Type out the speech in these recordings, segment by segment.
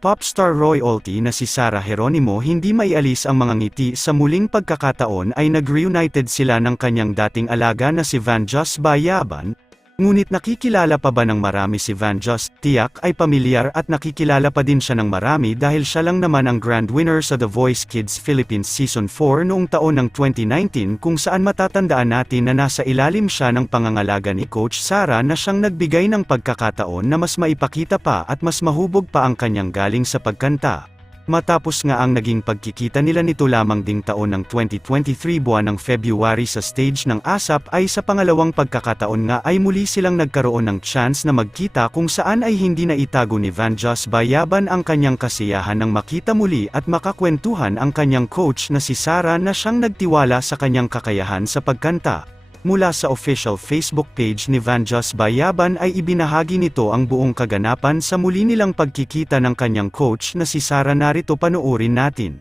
Popstar royalty na si Sarah Geronimo hindi maialis ang mga ngiti sa muling pagkakataon ay nag-reunited sila ng kanyang dating alaga na si Van Jos Bayaban, ngunit nakikilala pa ba ng marami si Van Jos, tiyak ay pamilyar at nakikilala pa din siya ng marami dahil siya lang naman ang grand winner sa The Voice Kids Philippines Season 4 noong taon ng 2019 kung saan matatandaan natin na nasa ilalim siya ng pangangalaga ni Coach Sara na siyang nagbigay ng pagkakataon na mas maipakita pa at mas mahubog pa ang kanyang galing sa pagkanta. Matapos nga ang naging pagkikita nila nito lamang ding taon ng 2023 buwan ng February sa stage ng ASAP ay sa pangalawang pagkakataon nga ay muli silang nagkaroon ng chance na magkita kung saan ay hindi na itago ni Van Jos Bayaban ang kanyang kasiyahan ng makita muli at makakwentuhan ang kanyang coach na si Sara na siyang nagtiwala sa kanyang kakayahan sa pagkanta. Mula sa official Facebook page ni Van Jos Bayaban ay ibinahagi nito ang buong kaganapan sa muli nilang pagkikita ng kanyang coach na si Sara narito panoorin natin.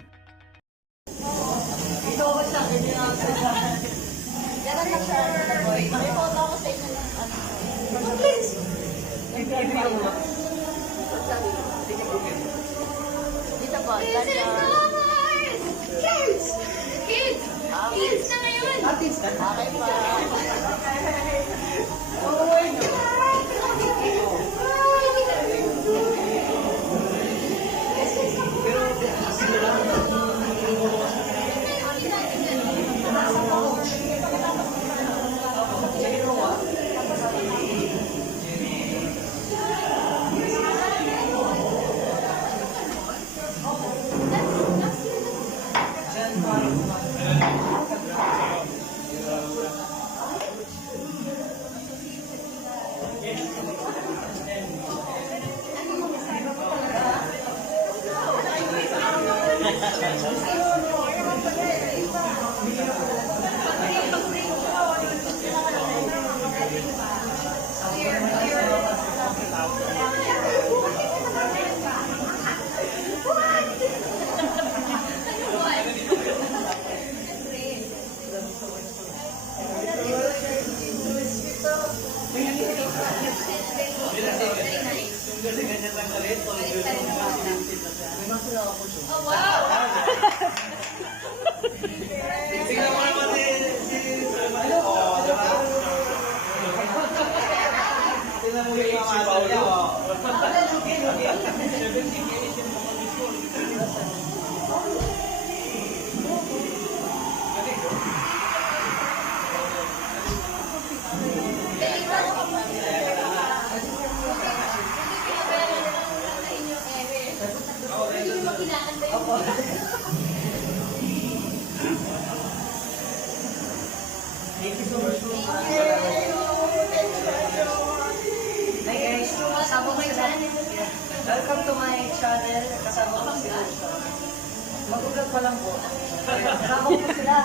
Kids! Kids! Kids ngayon! Okay pa. Thank you. May masula ako siya. Oh, wow! Hi guys, kasama ko sila. Welcome to my channel. Kasama ko sila. Mag-vlog pa lang po. Kasama ko sila.